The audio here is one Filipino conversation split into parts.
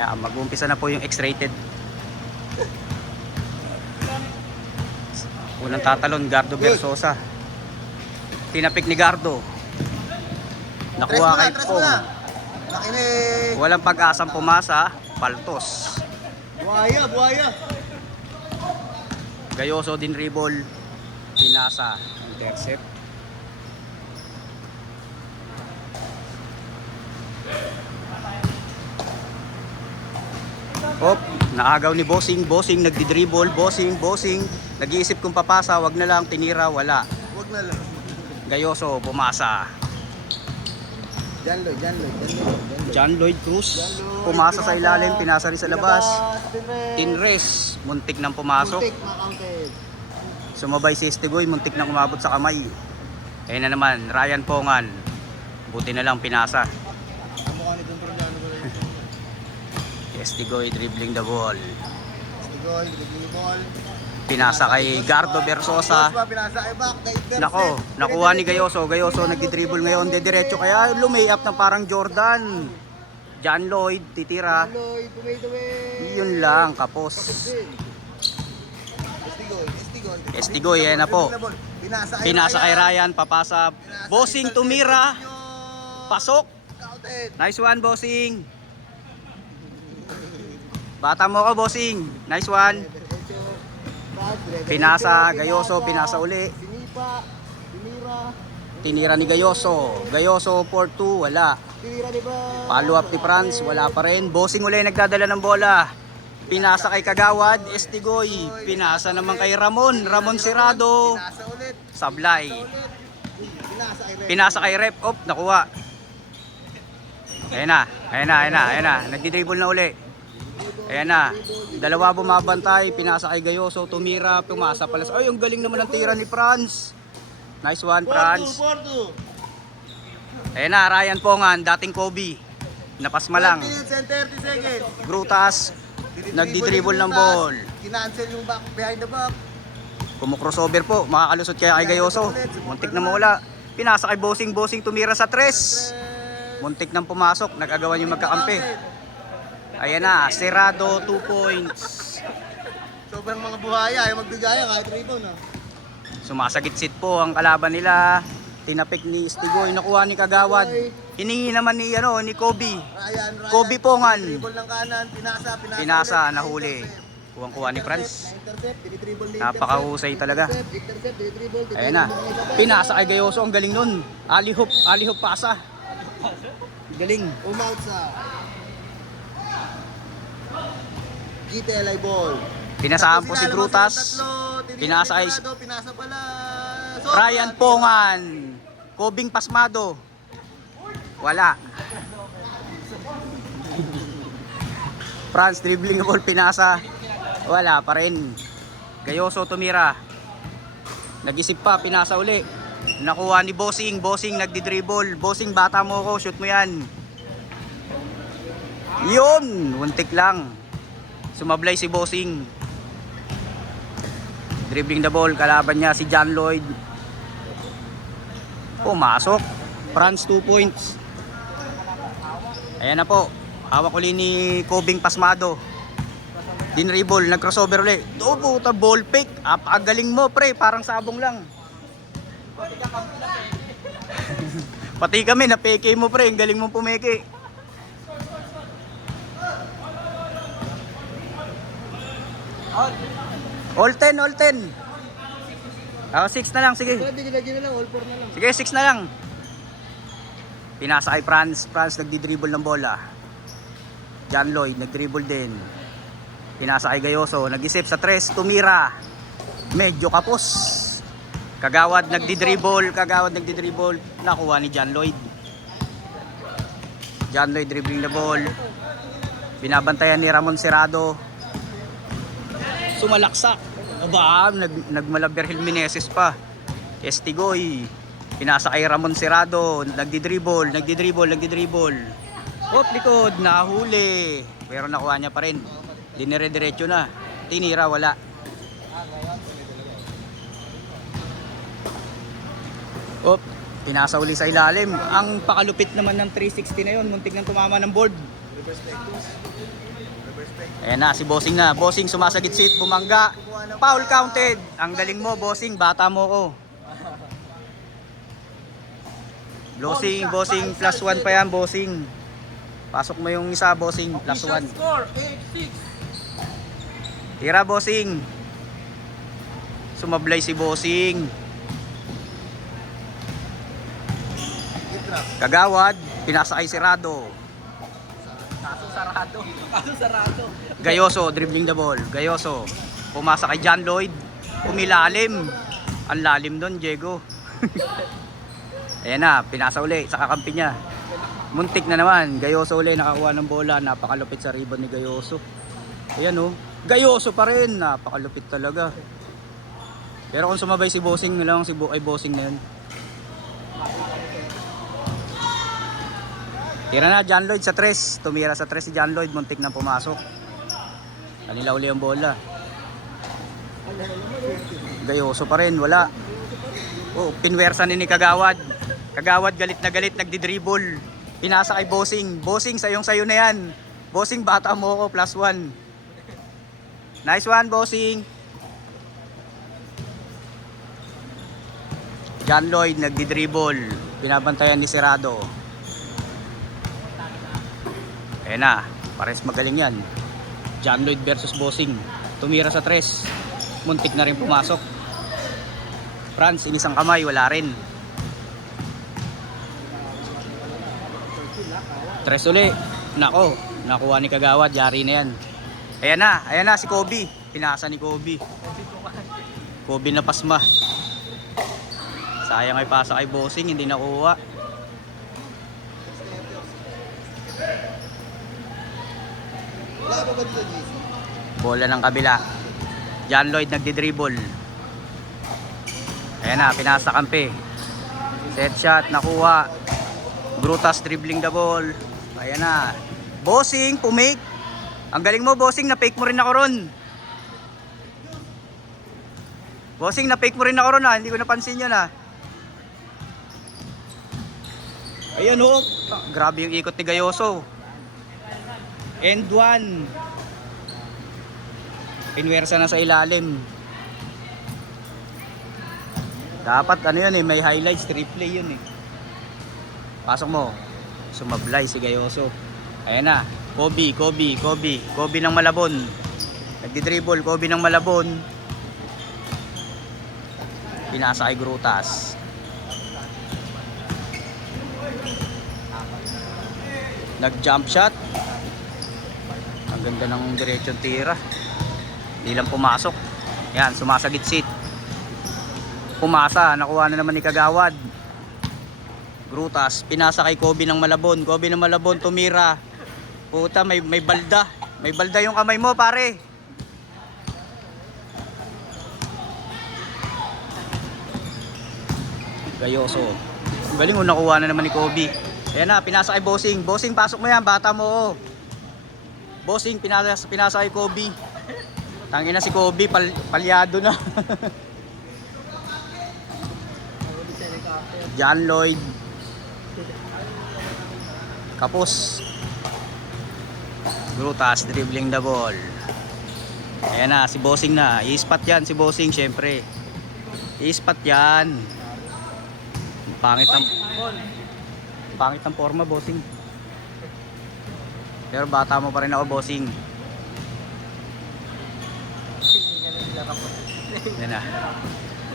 Kaya mag-uumpisa na po yung X-rated. Unang tatalon, Gardo Versosa. Tinapik ni Gardo. Nakuha kay Pong. Walang pag-asang pumasa. Paltos. Buhaya, buhaya. Gayoso din dribble. Pinasa. Intercept. Hop, naagaw ni Bossing. Bossing nagdi-dribble. Bossing. Nag-iisip kung papasa. Wag na lang. Tinira. Wala. Wag na lang. Gayoso. Pumasa. John Lloyd Cruz. Pumasa sa ilalim. Pinasa rin sa labas. Tinres. Muntik nang pumasok. Muntik, makamped. Sumabay si Estigoy. Muntik nang umabot sa kamay. Ayun na naman. Ryan Pongan. Buti na lang pinasa. Ang mukha nitong Troyano ba rin? Estigoy dribbling the ball. Sigoy, dribbling ball. Pinasa kay Gardo Versosa. Pinasa kay back. Nako, nakuha ni Gayoso. Gayoso nagdi-dribble ngayon. Diretso kaya lumay-up na parang Jordan. John Lloyd, titira. Lloyd, tuway. Yun lang, kapos. Estigoy, yan na po. Pinasa kay Ryan, papasa. Bossing tumira. Pasok. Nice one, Bossing. Bata mo ko, Bossing. Nice one. Pinasa, Gayoso, pinasa uli. Sinipa, Tinira ni Gayoso. Gayoso 4-2, wala. tinira di ba? Follow up ni Franz, wala pa rin. Bossing uli nagdadala ng bola. Pinasa kay Kagawad, Estigoy. Pinasa naman kay Ramon. Ramon Sirado. Pinasa ulit. Sablay. Pinasa kay Red. Pinasa kay Rep. Op, nakuha. Ayan na. Nagdi-dribble na uli. Ayan na. Dalawa bumabantay. Pinasa kay Gayoso. Tumira. Pumasa pala. Ay, ang galing naman ng tira ni Franz. Nice one, Franz. 4-2. Ayan na, Ryan Pongan. Dating Kobe. Napasma lang. 1 minutes and 30 seconds. Grutas. Nagdi-dribble ng ball. Kinancel yung back, behind the back. Kumu-crossover po. Makakalusot kaya kay Gayoso. Muntik na mawala. Pinasa kay Bossing. Bossing tumira sa tres. Muntik nang pumasok. Nag-agawan yung magkakampi. Ayan na. Serrado 2 points. Sobrang mga buhaya, ay magbigaya kahit rebound na. Sumasagit-sit po ang kalaban nila. Tinapik ni Estigoy. Nakuha ni Kagawad. Hiningi naman ni Kobe. Ryan. Kobe Pongan. Dribble ng kanan, Pinasa, nahuli. Kuwang-kuha ni Franz. Napakahusay talaga. Ayan na. Pinasa kay Gayoso. Ang galing nun. Alihop pasa. Galing. Umout sa GTLI ball. Pinasahan po si Grutas. Pinasa kay Pinasa pala. Ryan Pongan. Kobing pasmado. Wala. Franz dribbling ball, pinasa. Wala pa rin. Gayoso tumira. Nag-isip pa, pinasa uli. Nakuha ni Bossing. Bossing nagdi-dribble. Bossing, bata mo ko, shoot mo yan. Yun, muntik lang. Sumablay si Bossing. Dribbling the ball, kalaban niya si John Lloyd. Pumasok. Franz 2 points. Ayan na po. Hawak uli ni Kobing pasmado. Dinribble, nag-crossover uli. Puta, ball pick. Galing mo, pre. Parang sabong lang. Pati kami, na-peke mo, pre. Ang galing mong pumeke. All 10. 6 na lang, sige. Pwede nilagyan na lang, all 4 na lang. Sige, 6 na lang. Pinasa kay Franz. Franz nagdi-dribble ng bola. John Lloyd nag-dribble din. Pinasa kay Gayoso. Nag-isip sa tres. Tumira. Medyo kapos. Kagawad nagdi-dribble. Nakuha ni John Lloyd. John Lloyd dribbling the ball. Binabantayan ni Ramon Serrado. Sumalaksak. Aba, nagmalaber Jimenez pa. Estigoy. Pinasa kay Ramon Serrado. Nagdi-dribble. Hop, likod. Nahuli. Pero nakuha niya pa rin. Dinire-diretso na. Tinira, wala. Hop. Pinasa uli sa ilalim. Ang pakalupit naman ng 360 na yun, muntik nang tumama ng board. Reverse leg toss. Reverse leg. Ayan na, si Bossing na. Bossing sumasagit-sit, bumangga. Foul counted. Ang galing mo, Bossing. Bata mo ko. Bossing, plus 1 pa yan, Bossing. Pasok mo yung isa, Bossing, plus 1. Score 8-6. Tira, Bossing. Sumablay si Bossing. Hit drop. Kagawad, pinasa kay Sirado. Kaso sarado. Gayoso, dribbling the ball. Gayoso, pumasa kay John Lloyd. Umilalim. Ang lalim doon, Diego. Ayan na, pinasa uli sa kakampi niya. Muntik na naman. Gayoso uli, nakakuha ng bola. Napakalupit sa rebound ni Gayoso. Ayan o. Gayoso pa rin. Napakalupit talaga. Pero kung sumabay si Bossing, nilang si Bossing na yun. Tira na, John Lloyd sa 3. Tumira sa 3 si John Lloyd. Muntik na pumasok. Kanila uli ang bola. Gayoso pa rin, wala. Oh, pinwersa ni Kagawad. Kagawad galit na galit, nagdi-dribble. Pinasa kay Bossing. Bossing, sayong-sayo na yan. Bossing, bata mo ko, plus 1. Nice one, Bossing. John Lloyd, nagdi-dribble. Binabantayan ni Sirado. Ayan na, pares magaling yan. John Lloyd versus Bossing. Tumira sa 3. Muntik na rin pumasok. Franz, inisang kamay, wala rin. 3 uli. Nako, nakuha ni Kagawad, yari na yan. Ayan na si Kobe. Pinasa ni Kobe. Kobe na pasma. Sayang ay pasa kay Bossing, hindi nakuha. Wala pa ba dito, JC? Bola ng kabila. John Lloyd nagdi-dribble. Ayan na, pinasa kampi. Set shot, nakuha. Brutas dribbling the ball. Ayan na. Bossing, pumake. Ang galing mo, Bossing, na-fake mo rin ako ron. Bossing, na-fake mo rin ako ron, ha. Hindi ko napansin yun, ha. Ayan, oh. Grabe yung ikot ni Gayoso. End 1. Pinwersa na sa ilalim. Dapat ano yun eh, may highlights, replay yun eh. Pasok mo. Sumablay si Gayoso. Ayan na. Kobe ng Malabon. Nagdi-dribble, Kobe ng Malabon. Pinasa kay Grutas. Nag-jump shot. Ang ganda ng diretsyon tira. Hindi lang pumasok. Yan, sumasagit-sit. Pumasa, nakuha na naman ni Kagawad. Grutas, pinasa kay Kobe ng Malabon. Kobe ng Malabon, tumira. Puta, may balda. May balda yung kamay mo, pare. Gayoso. Galing mo, nakuha na naman ni Kobe. Ayan na, pinasa kay Bossing. Bossing, pasok mo yan, bata mo. Oh. Bossing, pinasa kay Kobe. Tangin na si Kobe, palyado na. John Lloyd. Kapos. Grutas, dribbling the ball. Ayan na, si Bossing na. I-spot yan si Bossing, syempre. I-spot yan. Pangit ng forma, Bossing. Pero bata mo pa rin ako, Bossing. Yan na.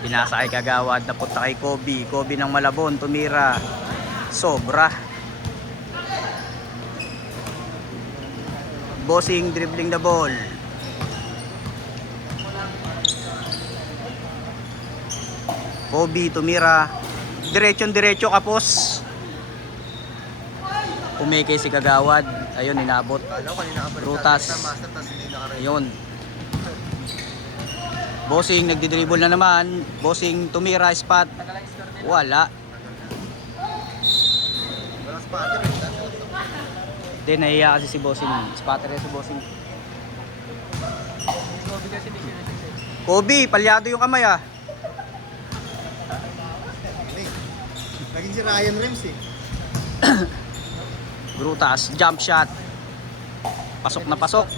Pinasa kay Kagawad, napunta kay Kobe. Kobe ng Malabon, tumira. Sobra. Bossing dribbling the ball. Kobe tumira. Diretso kapos. Umeke si Kagawad. Ayun, inabot. Kala ko kanina ka pa rin Rutas. sa master, tas hindi nakaready. Ayun. Bossing nagdi-dribble na naman. Bossing tumira, spot. Wala. Walang spotter eh. Then nahiya kasi si Bossing. Spotter si Bossing. Kobe, palyado yung kamay ah. Naging si Ryan Rems eh. Grutas, jump shot. Pasok na pasok.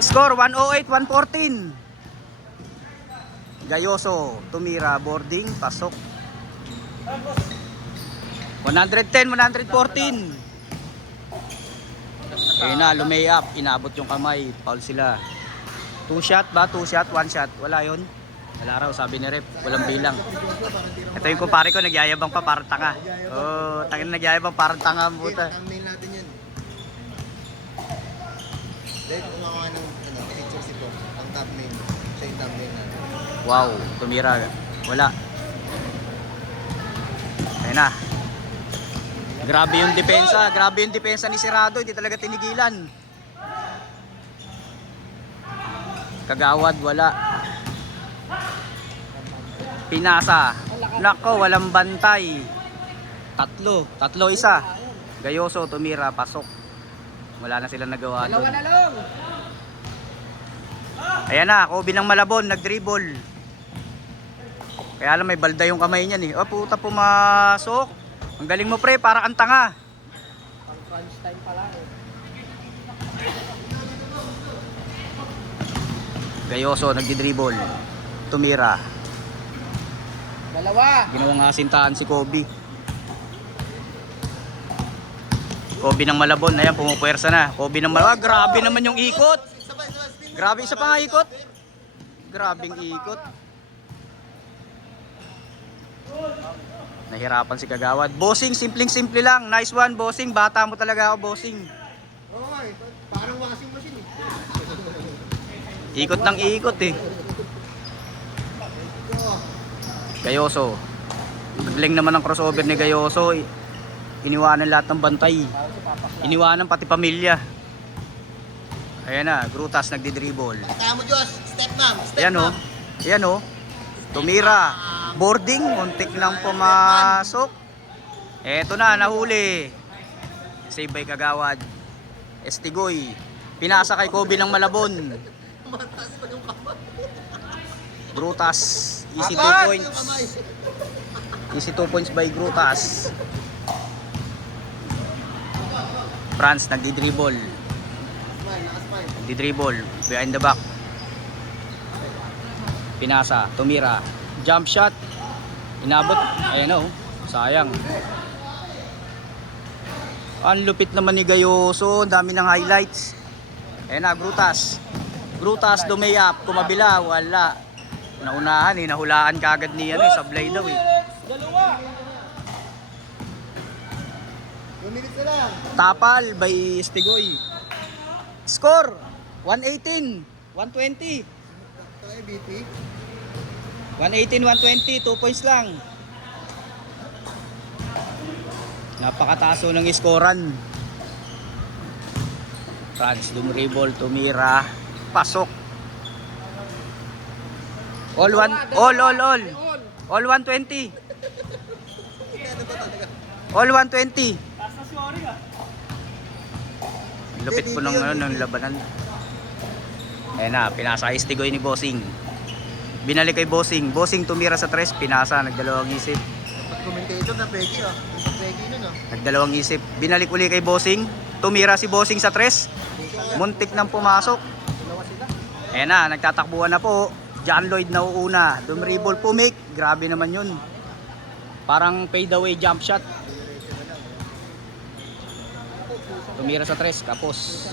Score 108-114. Gayoso, tumira, boarding, pasok. 110-114. Ayun na, lumay up, inabot yung kamay, foul sila. 2 shot ba? 2 shot? 1 shot? Wala yun? Wala raw, sabi ni ref, walang bilang. Ito yung kumpare ko, nagyayabang pa parang tanga. Oh, tangin nagyayabang parang tanga ang Buta. buta. Thumbnail natin yun. Dahil kumawa ng picture si Bob. Ang thumbnail. Siya yung thumbnail natin. Wow, tumira. Wala. Ayun na. Grabe yung depensa. Grabe yung depensa ni Sirado. Hindi talaga tinigilan. Kagawad, wala. Pinasa. Nako, walang bantay. Tatlo isa. Gayoso, tumira, pasok. Wala na silang nagawa doon. Dalawa na lang. Ayan na, Kobe ng Malabon, nag-dribble. Kaya lang may balda yung kamay niyan eh. Oh, puta, pumasok. Ang galing mo pre, para kang tanga. Pang crunch time pala eh. Gayoso, nagdi-dribble. Tumira. Dalawa. Ginawang hasintahan si Kobe. Kobe ng Malabon, ayan, pumupuwersa na. Kobe ng Malabon, grabe naman yung ikot. Grabe, isa pa nga ikot. Grabing ikot. Nahirapan si Kagawad. Bossing, simpleng-simple lang. Nice one, Bossing. Bata mo talaga ako, Bossing. Oo nga eh. Parang washing machine eh. Ikot ng ikot eh. Gayoso. Galing naman ang crossover ni Gayoso. Iniwanan lahat ng bantay. Iniwanan pati pamilya. Ayan na, Grutas nagdi-dribble. Kaya mo Diyos. Step ma'am. Step Ayan o. ma'am. Ayan o. Tumira. Boarding. Muntik nang pumasok. Eto na, nahuli. Save by Kagawad. Estigoy. Pinasa kay Kobe ng Malabon. Grutas. Easy 2 points. Easy 2 points by Grutas. Franz nagdi-dribble. Nagdi-dribble. Behind the back. Pinasa. Tumira. Jump shot. Inabot. Ayan o. Sayang. Ang lupit naman ni Gayoso. Ang dami ng highlights. Ayan na, Grutas. Grutas, dumay up. Kumabila. Wala. Naunahan eh. Nahulaan kagad ni ano, sablay daw eh. Dalawa. 2 minutes na lang. Tapal by Estigoy. Score 118, 120. Ito ay BP. 118, 120, 2 points lang. Napakataso ng iskoran. Franz dumribble, tumira, pasok. All 120. All 120. Lupit po ng labanan. Ayan na, pinasa Estigoy ni Bossing. Binalik kay Bossing. Bossing tumira sa 3, pinasa, nagdalawang isip. Pag-commentator na Peggy oh. Peggy nun oh. Nagdalawang isip. Binalik uli kay Bossing. Tumira si Bossing sa 3. Muntik nang pumasok. Ayan na, nagtatakbuhan na po. John Lloyd na uuna. Dumribble, pumik. Grabe naman yun. Parang fade away jump shot. Tumira sa 3, kapos.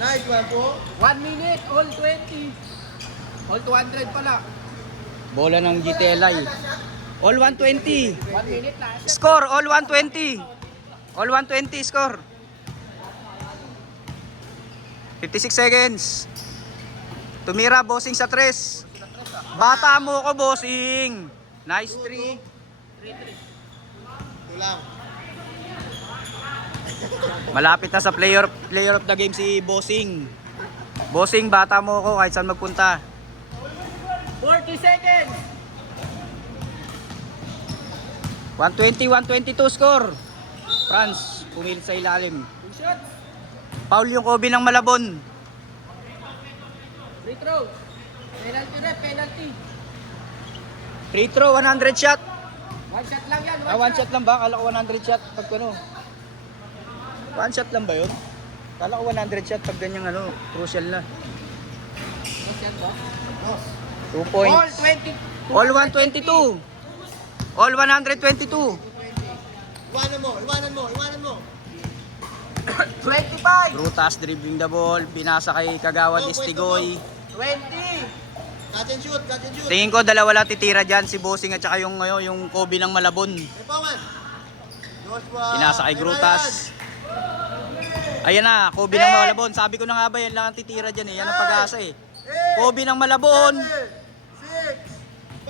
Nice one po. 1 minute, all 20. All 200 pala. Bola ng GTLI. All 120. 1 minute na. Score, all 120. All 120 score. 56 seconds. Tumira, Bossing sa 3. Bata mo ko, Bossing. Nice 3. Ito lang. Malapit na sa player of the game si Bossing. Bossing, bata mo ko kahit saan magpunta. 40 seconds. 120, 122 score. Franz, pumilit sa ilalim. 2 shots. Foul yung Kobe ng Malabon. Free throw. Penalty rep, penalty. Free throw, 100 shot. One shot lang yan. One shot lang ba? Kala ko 100 shot pag ano. One shot lang ba yun? Kala ko 100 shot pag ganyang ano, crucial na. One shot ba? 2 All points. 20. All 122. All 122. Iwanan mo. 25. Brutas dribbling the ball. Pinasa kay Kagawad Istigoy. 20. Catch and shoot. Tingin ko dalawa lang titira dyan. Si Bossing at saka yung Kobe ng Malabon. May pawan. Joshua. Pinasa kay May Grutas. Ayan na, Kobe ng Malabon. Sabi ko na nga ba, yan lang ang titira dyan eh. Yan ang pag-asa eh. Kobe ng Malabon.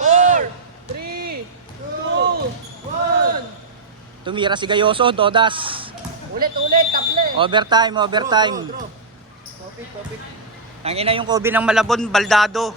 4, 3, 2, 1. Tumira si Gayoso, Todas. Ulit, taple. Overtime. Topic. Ang ina yung Kobe ng Malabon, baldado.